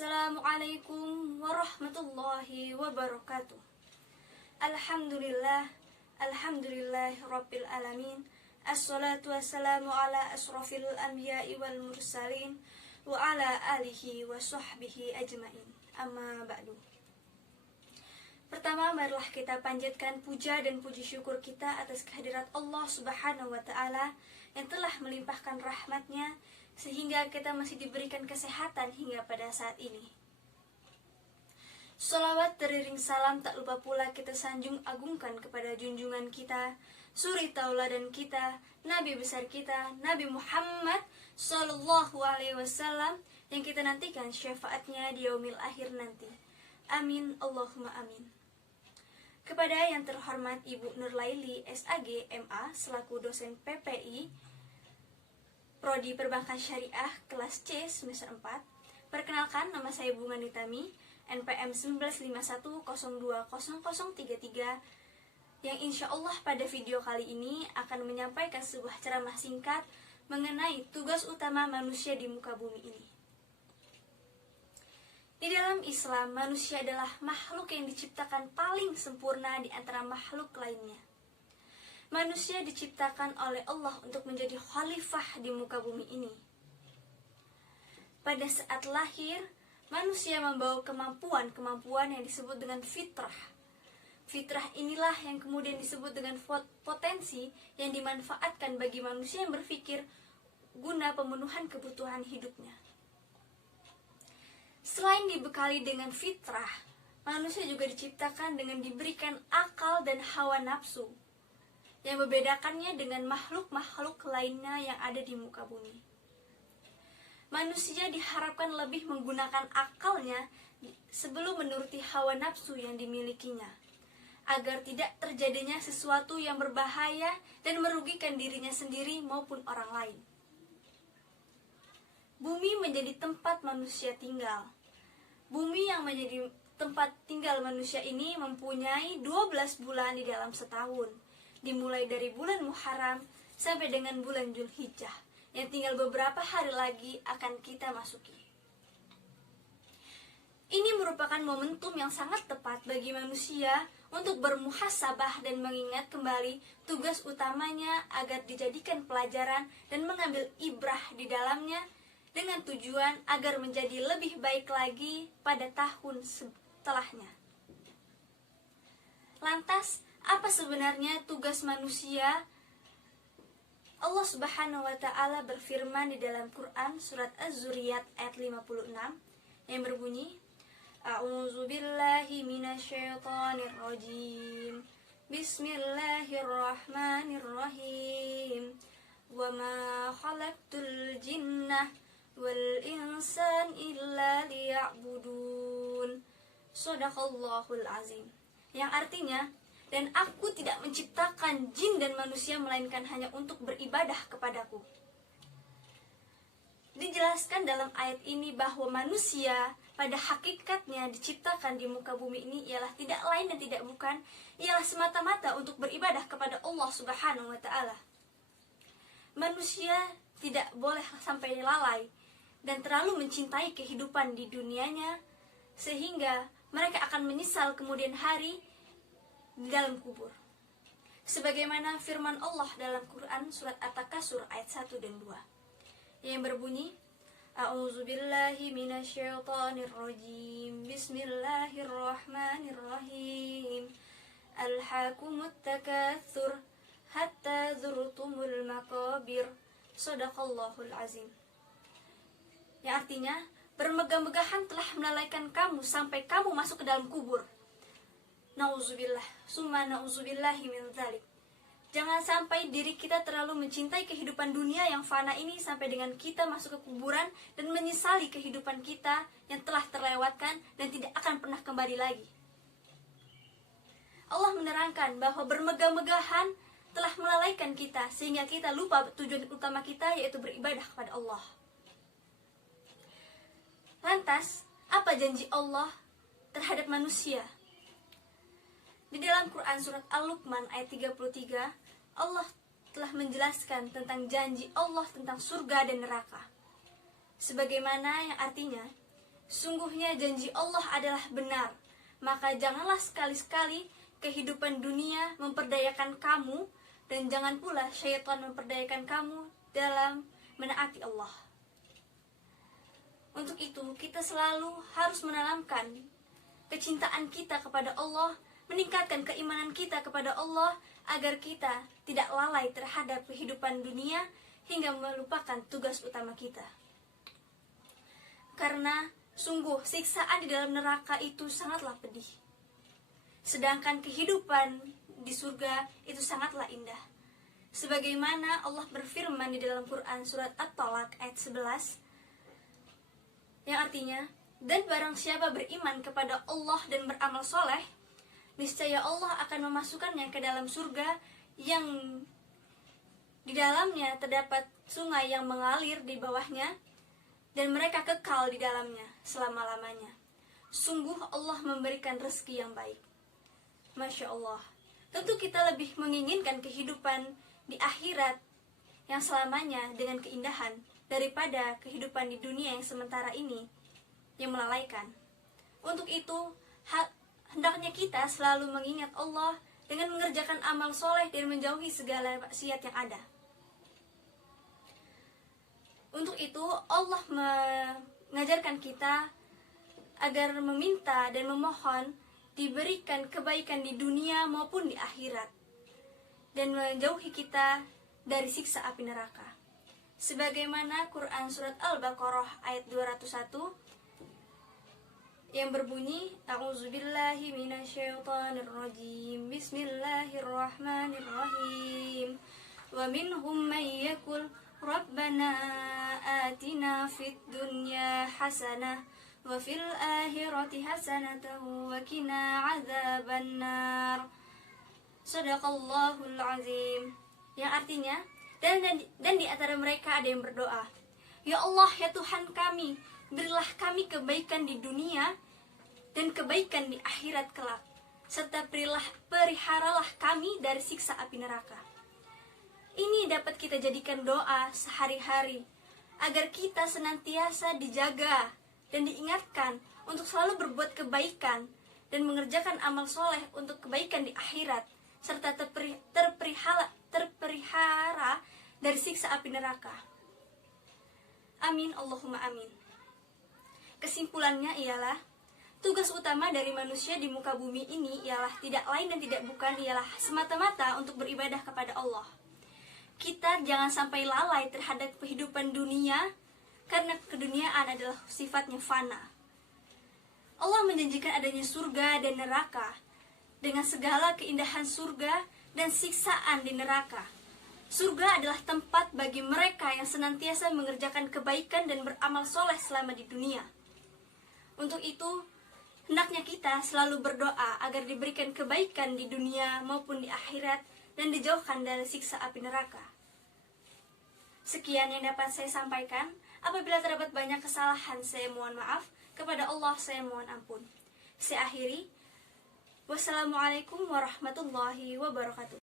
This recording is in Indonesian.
Assalamualaikum warahmatullahi wabarakatuh. Alhamdulillah, alhamdulillah rabbil alamin. Assalatu wassalamu ala asrafil anbiya'i wal mursalin wa ala alihi wa sahbihi ajmain. Amma ba'du. Pertama, marilah kita panjatkan puja dan puji syukur kita atas kehadirat Allah Subhanahu wa ta'ala yang telah melimpahkan rahmatnya sehingga kita masih diberikan kesehatan hingga pada saat ini. Sholawat teriring salam tak lupa pula kita sanjung agungkan kepada junjungan kita, suri tauladan kita, Nabi besar kita, Nabi Muhammad Sallallahu Alaihi Wasallam yang kita nantikan syafaatnya di yaumil akhir nanti. Amin, Allahumma amin. Kepada yang terhormat Ibu Nurlaili SAG MA selaku dosen PPI Prodi Perbankan Syariah kelas C semester 4. Perkenalkan, nama saya Bunga Nitami, NPM 1951200033, yang insya Allah pada video kali ini akan menyampaikan sebuah ceramah singkat mengenai tugas utama manusia di muka bumi ini. Di dalam Islam, manusia adalah makhluk yang diciptakan paling sempurna di antara makhluk lainnya. Manusia diciptakan oleh Allah untuk menjadi khalifah di muka bumi ini. Pada saat lahir, manusia membawa kemampuan yang disebut dengan fitrah. Fitrah inilah yang kemudian disebut dengan potensi yang dimanfaatkan bagi manusia yang berpikir guna pemenuhan kebutuhan hidupnya. Selain dibekali dengan fitrah, manusia juga diciptakan dengan diberikan akal dan hawa nafsu, yang membedakannya dengan makhluk-makhluk lainnya yang ada di muka bumi. Manusia diharapkan lebih menggunakan akalnya sebelum menuruti hawa nafsu yang dimilikinya, agar tidak terjadinya sesuatu yang berbahaya dan merugikan dirinya sendiri maupun orang lain. Bumi menjadi tempat manusia tinggal. Bumi yang menjadi tempat tinggal manusia ini mempunyai 12 bulan di dalam setahun, dimulai dari bulan Muharram sampai dengan bulan Dzulhijjah, yang tinggal beberapa hari lagi akan kita masuki. Ini merupakan momentum yang sangat tepat bagi manusia untuk bermuhasabah dan mengingat kembali tugas utamanya agar dijadikan pelajaran dan mengambil ibrah di dalamnya dengan tujuan agar menjadi lebih baik lagi pada tahun setelahnya. Lantas, apa sebenarnya tugas manusia? Allah Subhanahu wa ta'ala berfirman di dalam Quran surat Az-Zuriyat ayat 56 yang berbunyi, A'udzu billahi minasyaitonir rajim. Bismillahirrahmanirrahim. Wa ma khalaqtul jinnah wal insan illa liya'budun. Shadaqallahul azim. Yang artinya, dan aku tidak menciptakan jin dan manusia melainkan hanya untuk beribadah kepadaku. Dijelaskan dalam ayat ini bahwa manusia pada hakikatnya diciptakan di muka bumi ini ialah tidak lain dan tidak bukan, ialah semata-mata untuk beribadah kepada Allah Subhanahu wa ta'ala. Manusia tidak boleh sampai lalai dan terlalu mencintai kehidupan di dunianya, sehingga mereka akan menyesal kemudian hari di dalam kubur. Sebagaimana firman Allah dalam Quran surat At-Takasur ayat 1 dan 2 yang berbunyi, A'udzu billahi minasyaitonir rajim. Bismillahirrahmanirrahim. Alhaakumut takatsur hatta zurtumul maqabir. Shadaqallahul azim. Yang artinya, bermegah-megahan telah melalaikan kamu sampai kamu masuk ke dalam kubur. Nauzubillah, summa nauzubillahi min dzalik. Jangan sampai diri kita terlalu mencintai kehidupan dunia yang fana ini sampai dengan kita masuk ke kuburan dan menyesali kehidupan kita yang telah terlewatkan dan tidak akan pernah kembali lagi. Allah menerangkan bahwa bermegah-megahan telah melalaikan kita sehingga kita lupa tujuan utama kita, yaitu beribadah kepada Allah. Lantas, apa janji Allah terhadap manusia? Di dalam Quran surat Al-Luqman ayat 33, Allah telah menjelaskan tentang janji Allah tentang surga dan neraka. Sebagaimana yang artinya, Sungguhnya janji Allah adalah benar. Maka janganlah sekali-sekali kehidupan dunia memperdayakan kamu, dan jangan pula syaitan memperdayakan kamu dalam menaati Allah. Untuk itu, kita selalu harus menanamkan kecintaan kita kepada Allah, meningkatkan keimanan kita kepada Allah, agar kita tidak lalai terhadap kehidupan dunia hingga melupakan tugas utama kita. Karena sungguh siksaan di dalam neraka itu sangatlah pedih, sedangkan kehidupan di surga itu sangatlah indah. Sebagaimana Allah berfirman di dalam Quran surat At-Talaq ayat 11, yang artinya, dan barang siapa beriman kepada Allah dan beramal soleh, niscaya Allah akan memasukkannya ke dalam surga yang di dalamnya terdapat sungai yang mengalir di bawahnya, dan mereka kekal di dalamnya selama-lamanya. Sungguh Allah memberikan rezeki yang baik. Masya Allah. Tentu kita lebih menginginkan kehidupan di akhirat yang selamanya dengan keindahan daripada kehidupan di dunia yang sementara ini yang melalaikan. Untuk itu, hendaknya kita selalu mengingat Allah dengan mengerjakan amal soleh dan menjauhi segala maksiat yang ada. Untuk itu, Allah mengajarkan kita agar meminta dan memohon diberikan kebaikan di dunia maupun di akhirat, dan menjauhi kita dari siksa api neraka. Sebagaimana Quran surat Al-Baqarah ayat 201 yang berbunyi, A'udzubillahi minasyaitonirrajim, Bismillahirrahmanirrahim. Wa minhum may yaqul Rabbana atina fid dunya hasanah wa fil akhirati hasanatan wa qina adzabannar. Shadaqallahul azim. Yang artinya, dan di antara mereka ada yang berdoa, Ya Allah, ya Tuhan kami, berilah kami kebaikan di dunia dan kebaikan di akhirat kelak, serta peliharalah kami dari siksa api neraka. Ini dapat kita jadikan doa sehari-hari, agar kita senantiasa dijaga dan diingatkan untuk selalu berbuat kebaikan dan mengerjakan amal soleh untuk kebaikan di akhirat, serta terpelihara dari siksa api neraka. Amin, Allahumma amin. Kesimpulannya ialah, tugas utama dari manusia di muka bumi ini ialah tidak lain dan tidak bukan ialah semata-mata untuk beribadah kepada Allah. Kita jangan sampai lalai terhadap kehidupan dunia, karena keduniaan adalah sifatnya fana. Allah menjanjikan adanya surga dan neraka, dengan segala keindahan surga dan siksaan di neraka. Surga adalah tempat bagi mereka yang senantiasa mengerjakan kebaikan dan beramal soleh selama di dunia. Untuk itu, hendaknya kita selalu berdoa agar diberikan kebaikan di dunia maupun di akhirat dan dijauhkan dari siksa api neraka. Sekian yang dapat saya sampaikan. Apabila terdapat banyak kesalahan, saya mohon maaf. Kepada Allah saya mohon ampun. Saya akhiri. Wassalamualaikum warahmatullahi wabarakatuh.